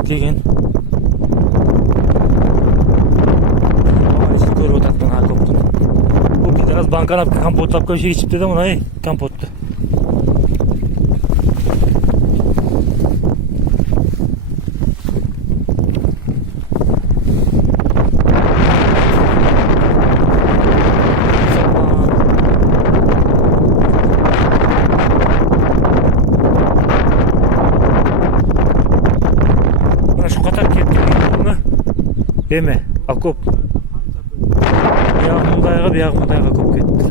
алып келген. Көріп отыратын окоптың. Бұл біраз банканап компот алып келіп ішіпті да мұнай компотты. Деме, окоп. Бияғымдайға окоп кетті.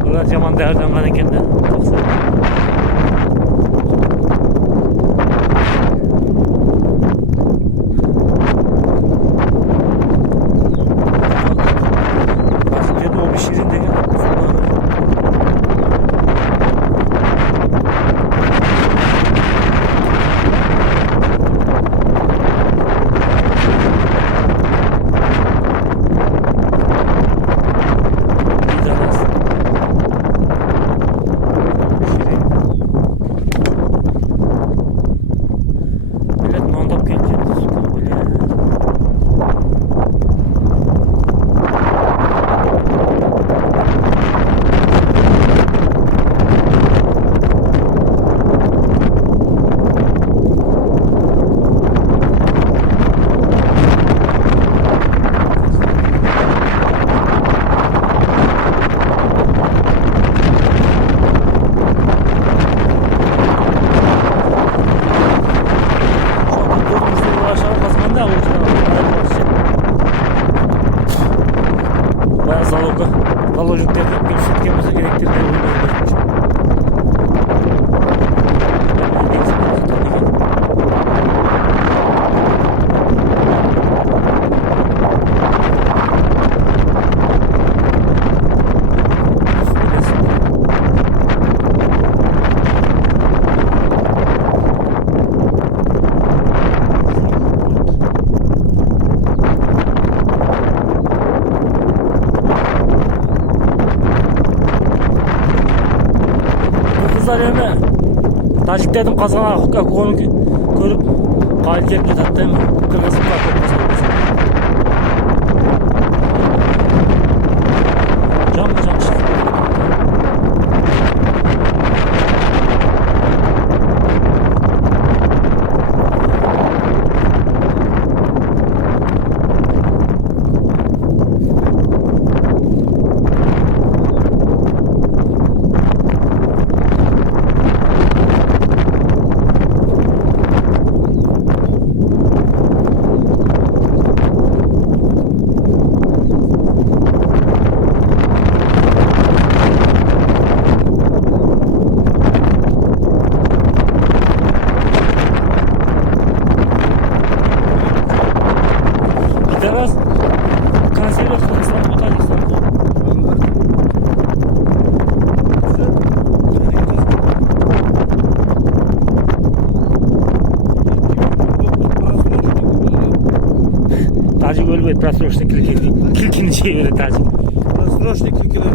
Бұлар жаман дәрданған екен де. Баткенде ол ширин деген. Тажиктердің қазған окуяны көріп қайын келіп жатады деймін. Қырғызға жамы шықты. Тажик өлбейді, просрочный кілкіні жей береді тажик. Просрочный кілкілер.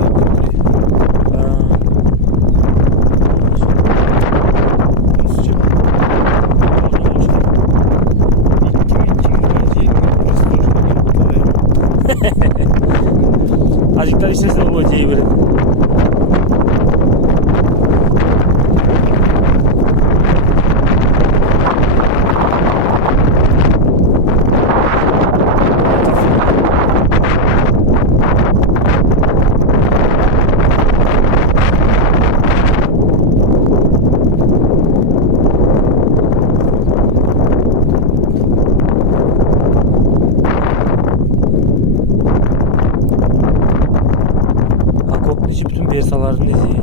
Тажиктар ішесіне олай жей береді. Bütün piyasaların izi.